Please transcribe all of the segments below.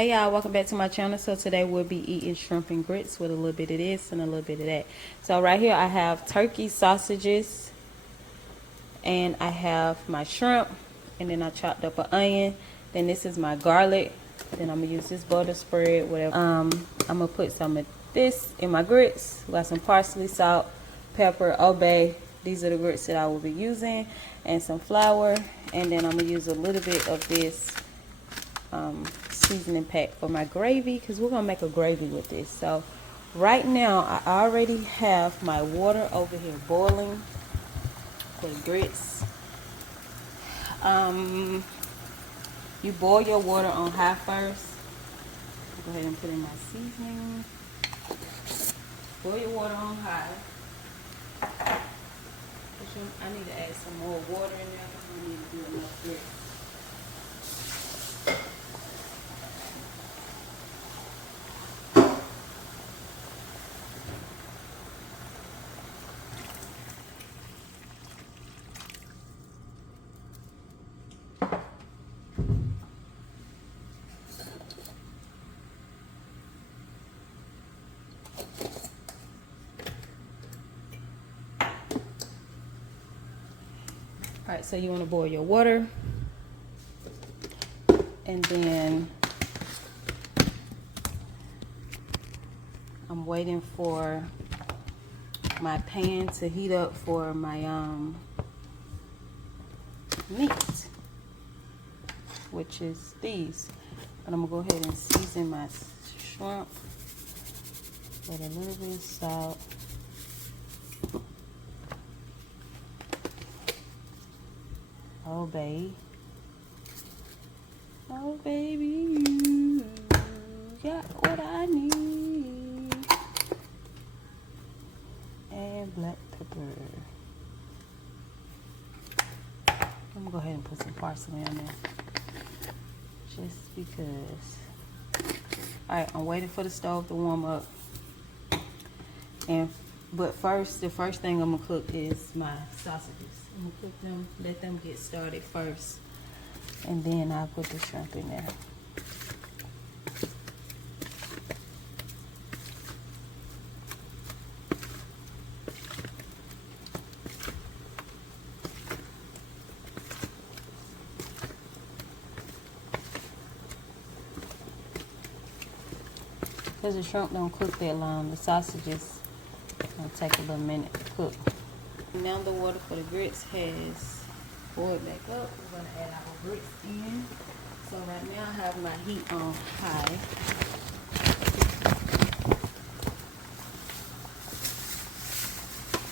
Hey y'all, welcome back to my channel. So today we'll be eating shrimp and grits with a little bit of this and a little bit of that. So right here I have turkey sausages, and I have my shrimp, and then I chopped up an onion. Then this is my garlic. Then I'm gonna use this butter spread, whatever. I'm gonna put some of this in my grits. Got some parsley, salt, pepper, Old Bay. These are the grits that I will be using, and some flour. And then I'm gonna use a little bit of this seasoning pack for my gravy, because we're gonna make a gravy with this. So right now I already have my water over here boiling for the grits. You boil your water on high first. Go ahead and put in my seasoning. Boil your water on high. I need to add some more water in there because we need to do enough grits. Alright, so you want to boil your water, and then I'm waiting for my pan to heat up for my meat, which is these. But I'm gonna go ahead and season my shrimp with a little bit of salt. Oh baby, oh baby, you got what I need. And black pepper. I'm gonna go ahead and put some parsley on there, just because. Alright, I'm waiting for the stove to warm up. But first, the first thing I'm gonna cook is my sausages. I'm gonna cook them, let them get started first, and then I'll put the shrimp in there. Because the shrimp don't cook that long, the sausages gonna take a little minute to cook. Now the water for the grits has boiled back up. We're gonna add our grits in. So right now I have my heat on high.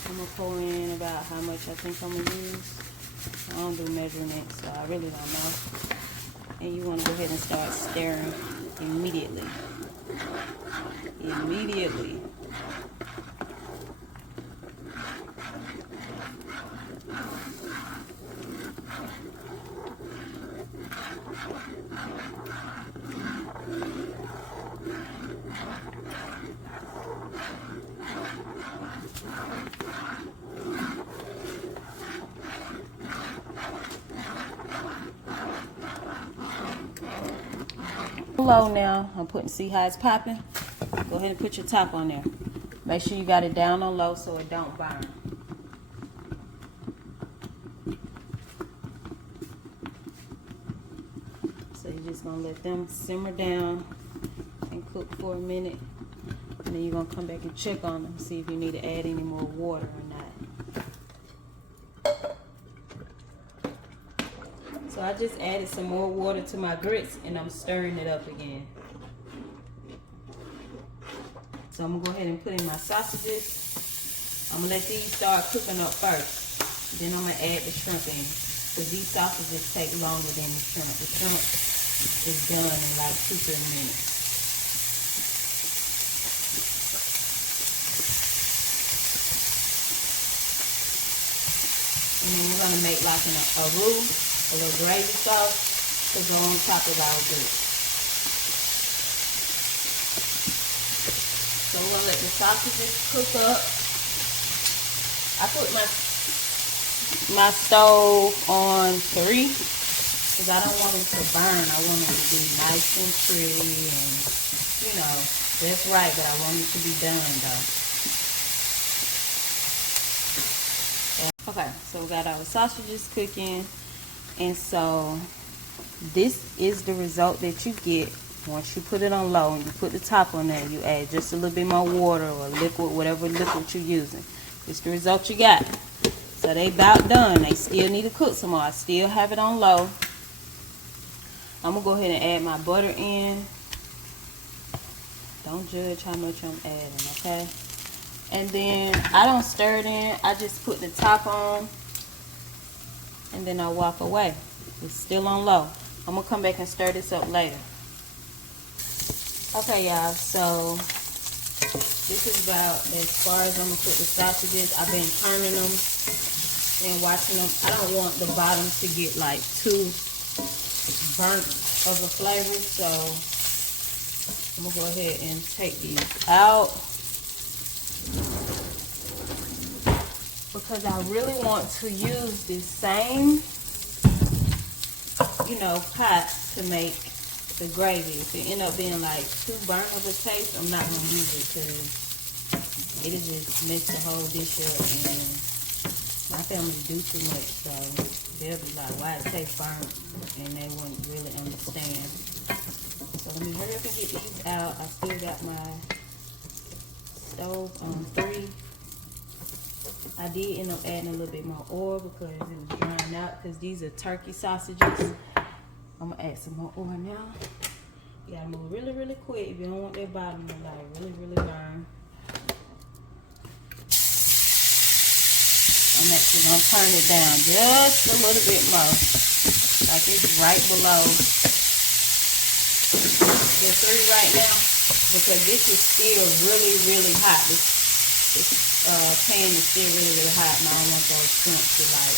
I'm gonna pour in about how much I think I'm gonna use. I don't do measurements, so I really don't know. And you wanna go ahead and start stirring immediately. Immediately. Low now. I'm putting, see how it's popping? Go ahead and put your top on there. Make sure you got it down on low so it don't burn. So you're just gonna let them simmer down and cook for a minute, and then you're gonna come back and check on them, see if you need to add any more water or not. So I just added some more water to my grits, and I'm stirring it up again. So I'm gonna go ahead and put in my sausages. I'm gonna let these start cooking up first. Then I'm gonna add the shrimp in, because these sausages take longer than the shrimp. The shrimp is done in like 2-3 minutes. And then we're gonna make like a roux, a little gravy sauce to go on top of our grits. So we're gonna let the sausages cook up. I put my stove on 3. because I don't want them to burn. I want them to be nice and pretty, and you know, that's right, but I want it to be done though. Okay, so we got our sausages cooking, and so this is the result that you get once you put it on low and you put the top on there. You add just a little bit more water or liquid, whatever liquid you're using. It's the result you got. So they about done. They still need to cook some more. I still have it on low. I'm gonna go ahead and add my butter in. Don't judge how much I'm adding, okay? And then I don't stir it in. I just put the top on and then I walk away. It's still on low. I'm gonna come back and stir this up later. Okay, y'all, so this is about as far as I'm gonna put the sausages. I've been turning them and watching them. I don't want the bottom to get like too burnt of a flavor, so I'm gonna go ahead and take these out because I really want to use this same, you know, pot to make the gravy. If it end up being like too burnt of a taste, I'm not gonna use it because it'll just mess the whole dish up, and my family do too much, so they'll be like, why it tastes burnt, and they wouldn't really understand. So let me hurry up and get these out. I still got my stove on 3. I did end up adding a little bit more oil because it was drying out, because these are turkey sausages. I'm gonna add some more oil now. You gotta move really, really quick if you don't want that bottom to like really, really burn. I'm actually gonna turn it down just a little bit more, like it's right below the 3 right now, because this is still really, really hot. This pan is still really, really hot, and I don't want those shrimp to like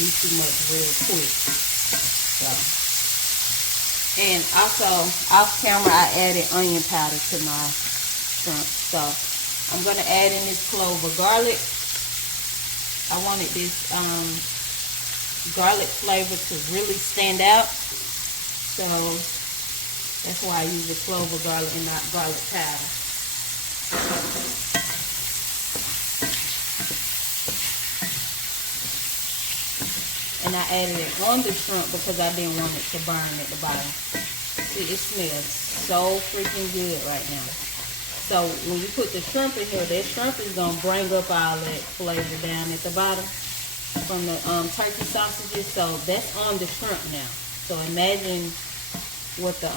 do too much real quick. So, and also off camera I added onion powder to my shrimp. So I'm gonna add in this clove of garlic. I wanted this garlic flavor to really stand out, so that's why I use the clove of garlic and not garlic powder. And I added it on the shrimp because I didn't want it to burn at the bottom. See, it smells so freaking good right now. So when you put the shrimp in here, that shrimp is going to bring up all that flavor down at the bottom from the turkey sausages. So that's on the shrimp now. So imagine what the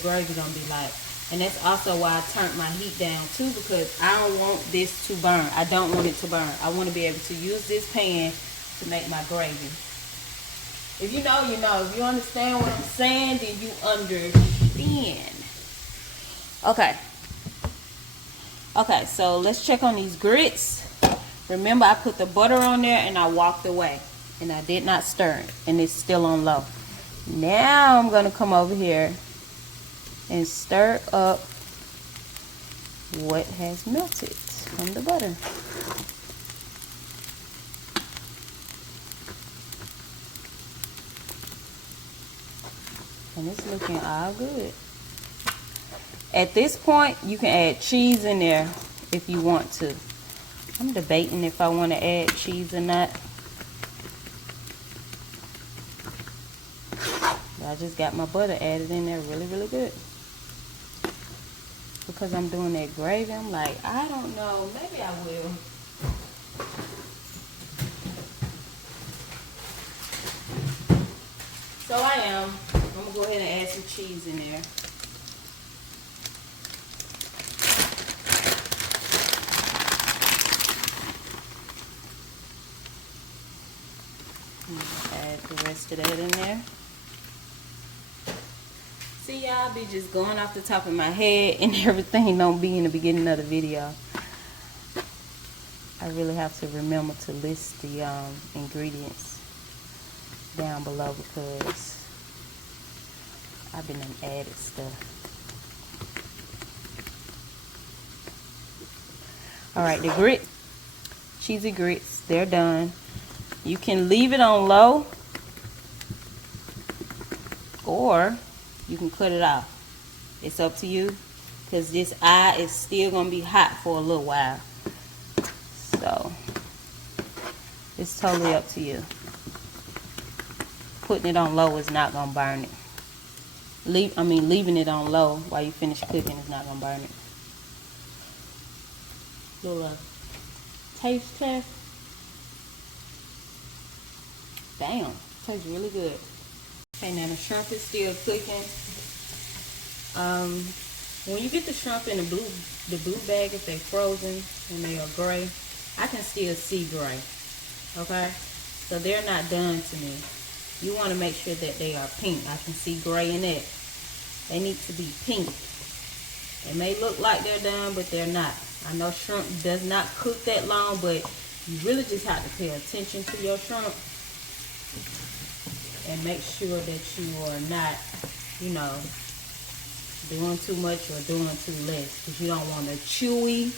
gravy going to be like. And that's also why I turned my heat down too, because I don't want this to burn. I don't want it to burn. I want to be able to use this pan to make my gravy. If you know, you know. If you understand what I'm saying, then you understand. Okay, so let's check on these grits. Remember, I put the butter on there and I walked away. And I did not stir it. And it's still on low. Now I'm going to come over here and stir up what has melted from the butter. And it's looking all good. At this point, you can add cheese in there if you want to. I'm debating if I want to add cheese or not. But I just got my butter added in there really, really good. Because I'm doing that gravy, I'm like, I don't know, maybe I will. So I am. I'm going to go ahead and add some cheese in there. Add the rest of that in there. See, y'all be just going off the top of my head and everything don't be in the beginning of the video. I really have to remember to list the ingredients down below because I've been added stuff. Alright, the grits, cheesy grits, they're done. You can leave it on low or you can cut it off. It's up to you, because this eye is still gonna be hot for a little while. So it's totally up to you. Putting it on low is not gonna burn it. Leaving it on low while you finish cooking is not gonna burn it. Little taste test. Damn, tastes really good. Okay, now the shrimp is still cooking. When you get the shrimp in the blue bag, if they're frozen and they are gray, I can still see gray. Okay, so they're not done to me. You want to make sure that they are pink. I can see gray in it. They need to be pink. It may look like they're done, but they're not. I know shrimp does not cook that long, but you really just have to pay attention to your shrimp and make sure that you are not, you know, doing too much or doing too less, because you don't want a chewy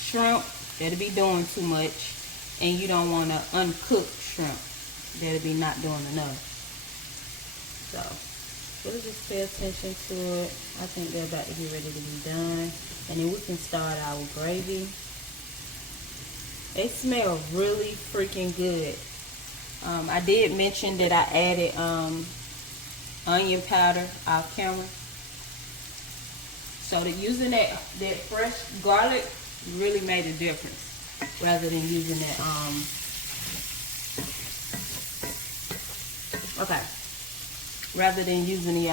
shrimp that'll be doing too much, and you don't want an uncooked shrimp that'll be not doing enough. So really just pay attention to it. I think they're about to get ready to be done, and then we can start our gravy. They smell really freaking good. I did mention that I added onion powder off camera. So that using that fresh garlic really made a difference, rather than using that rather than using the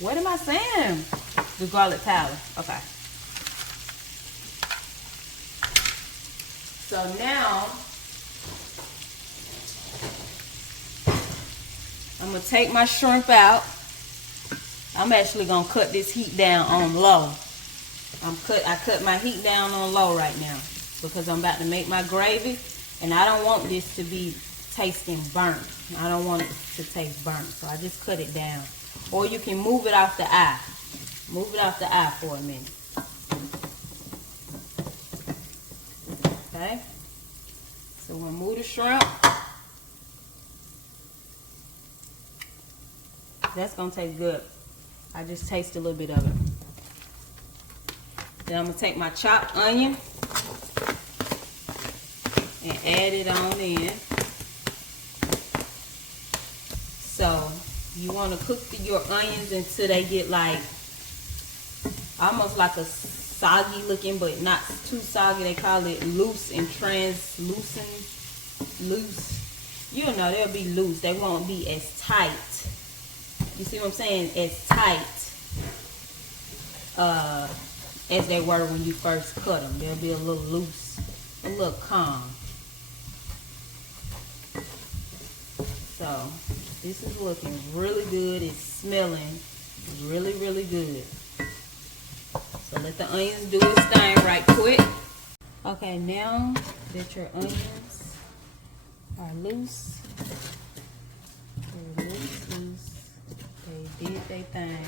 what am I saying? The garlic powder. Okay. So now I'm gonna take my shrimp out. I'm actually gonna cut this heat down on low. I cut my heat down on low right now because I'm about to make my gravy, and I don't want this to be tasting burnt. I don't want it to taste burnt, so I just cut it down. Or you can move it off the eye. Move it off the eye for a minute. Okay. So we'll move the shrimp. That's gonna taste good. I just taste a little bit of it. Then I'm gonna take my chopped onion and add it on in. So you want to cook your onions until they get like almost like a soggy looking, but not too soggy. They call it loose and translucent. Loose. You know, they'll be loose. They won't be as tight. You see what I'm saying? As tight as they were when you first cut them. They'll be a little loose, a little calm. So this is looking really good. It's smelling really, really good. So let the onions do its thing right quick. Okay, now that your onions are loose, they did their thing.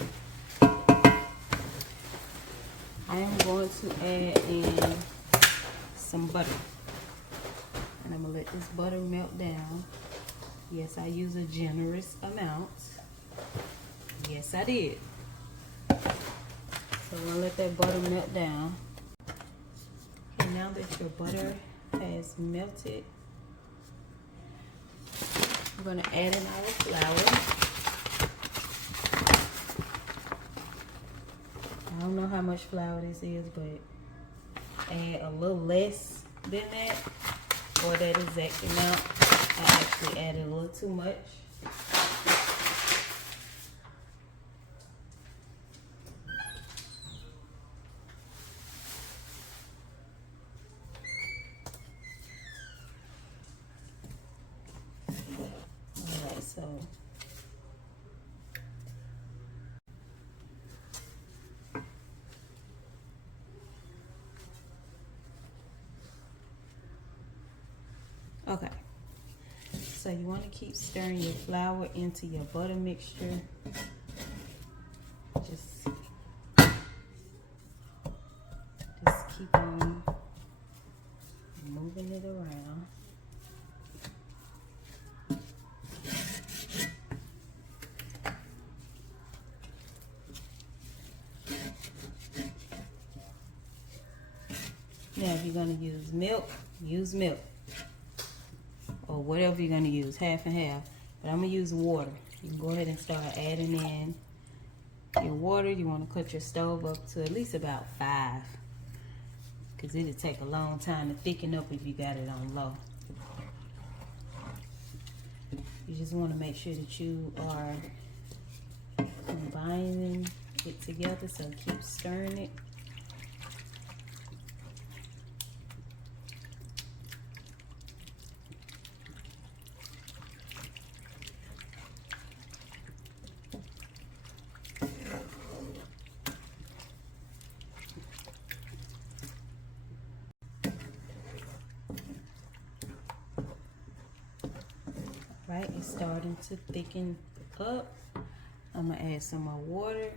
I am going to add in some butter. And I'm going to let this butter melt down. Yes, I use a generous amount. Yes, I did. So I'm going to let that butter melt down. Okay, now that your butter has melted, I'm going to add in our flour. I don't know how much flour this is, but add a little less than that, or that exact amount. I actually added a little too much. Alright, so okay. So you want to keep stirring your flour into your butter mixture. Just keep on moving it around. Now, if you're going to use milk, use milk. Or whatever you're going to use, half and half. But I'm going to use water. You can go ahead and start adding in your water. You want to cut your stove up to at least about 5. Because it'll take a long time to thicken up if you got it on low. You just want to make sure that you are combining it together, so keep stirring it. Right, it's starting to thicken up. I'm gonna add some more water.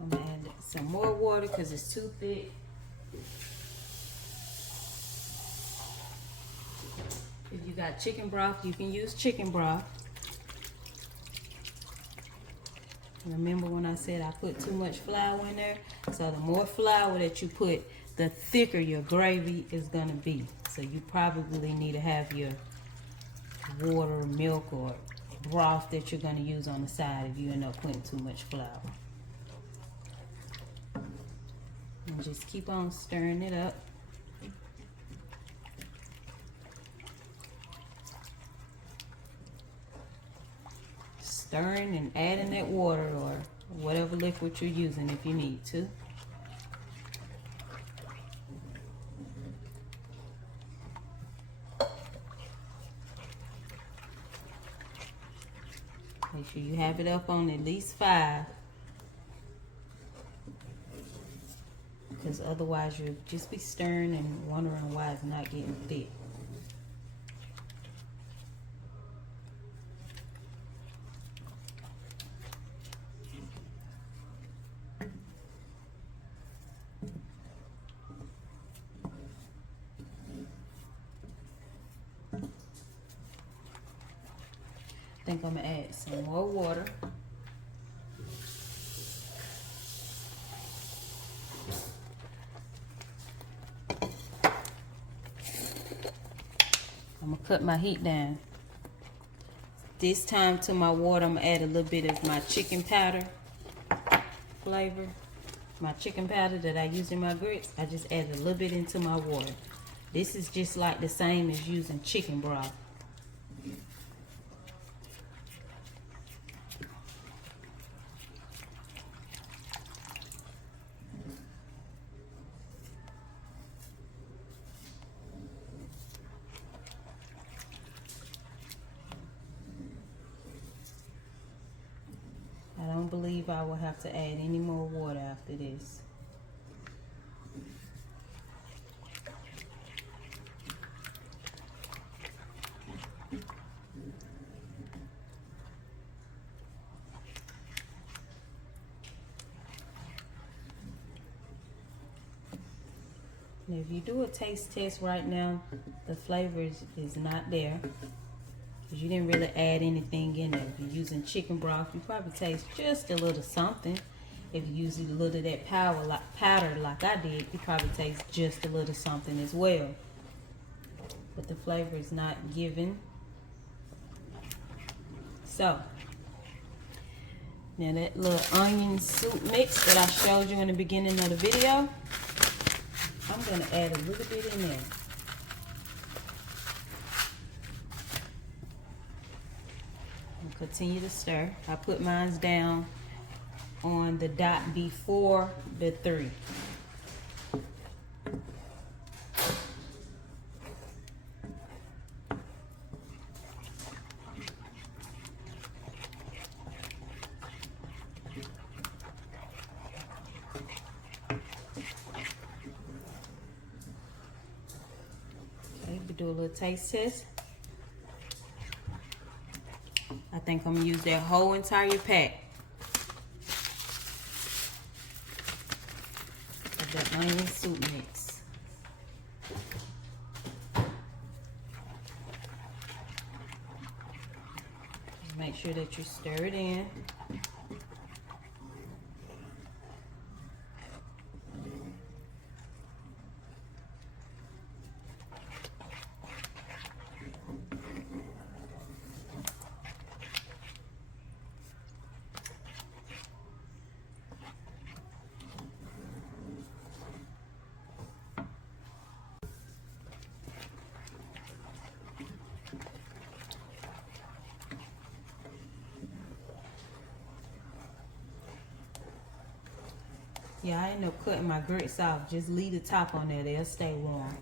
I'm gonna add some more water because it's too thick. If you got chicken broth, you can use chicken broth. Remember when I said I put too much flour in there? So the more flour that you put, the thicker your gravy is gonna be. So you probably need to have your water, milk, or broth that you're gonna use on the side if you end up putting too much flour. And just keep on stirring it up. Stirring and adding that water or whatever liquid you're using if you need to. Make sure you have it up on at least 5. Because otherwise you'll just be stirring and wondering why it's not getting thick. I think I'm gonna add some more water. I'm gonna cut my heat down. This time to my water, I'm gonna add a little bit of my chicken powder flavor. My chicken powder that I use in my grits, I just added a little bit into my water. This is just like the same as using chicken broth. I don't believe I will have to add any more water after this. Now, if you do a taste test right now, the flavor is not there. Because you didn't really add anything in there. If you're using chicken broth, you probably taste just a little something. If you use a little of that powder like I did, you probably taste just a little something as well. But the flavor is not given. So, now that little onion soup mix that I showed you in the beginning of the video, I'm going to add a little bit in there. And continue to stir. I put mine down on the dot before the 3. Okay, we do a little taste test. I think I'm gonna use that whole entire pack of that onion soup mix. Just make sure that you stir it in. Yeah, I end up cutting my grits off. Just leave the top on there. They'll stay warm.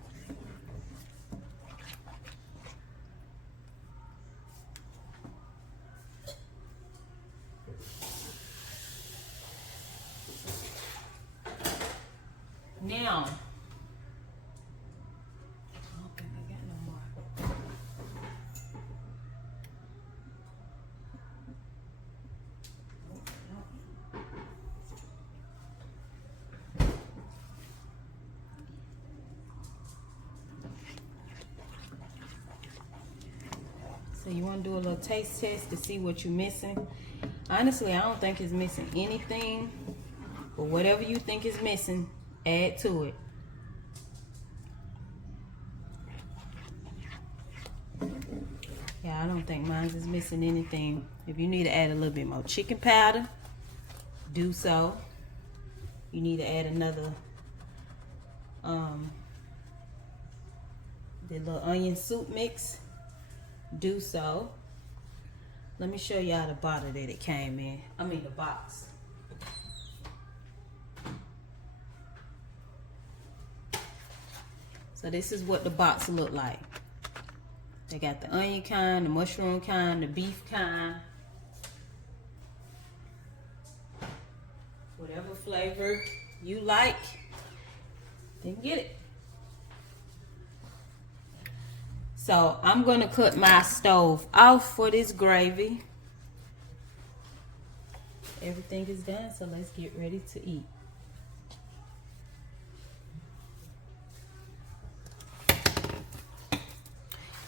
Now, I don't think I got no more. So you want to do a little taste test to see what you're missing. Honestly, I don't think it's missing anything, but whatever you think is missing, add to it. Yeah, I don't think mine is missing anything. If you need to add a little bit more chicken powder, do so. You need to add another the little onion soup mix, do so. Let me show y'all the bottle that it came in. I mean the box. So this is what the box look like. They got the onion kind, the mushroom kind, the beef kind. Whatever flavor you like, then get it. So I'm gonna cut my stove off for this gravy. Everything is done, so let's get ready to eat.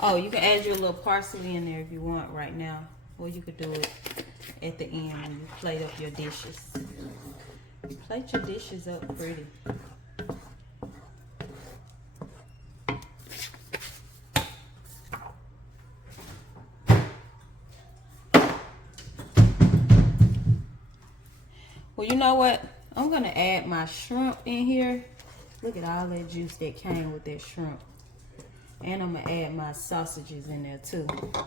Oh, you can add your little parsley in there if you want right now. Or you could do it at the end when you plate up your dishes. Plate your dishes up pretty. Well, you know what? I'm going to add my shrimp in here. Look at all that juice that came with that shrimp. And I'm going to add my sausages in there too. Look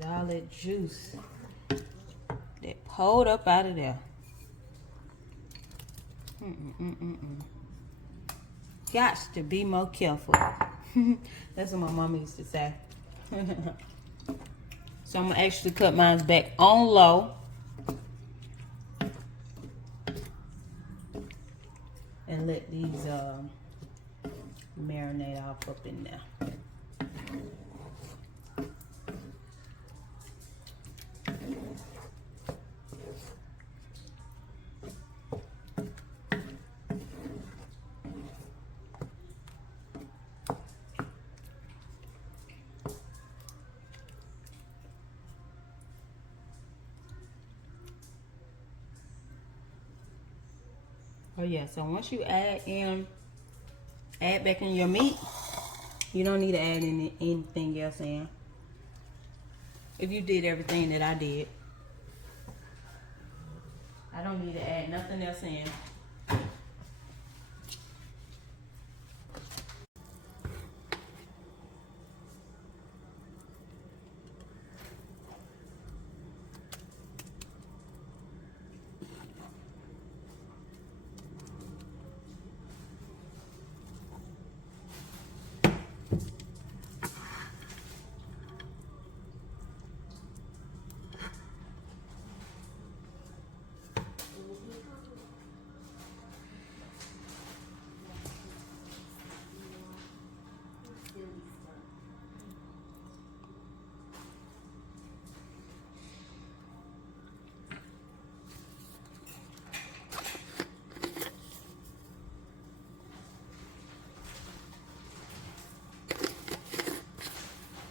at all that juice that pulled up out of there. Got to be more careful. That's what my mama used to say. So I'm going to actually cut mine back on low. And let these marinate off up in there. Oh yeah, so once you add back in your meat, you don't need to add anything else in. If you did everything that I did, I don't need to add nothing else in.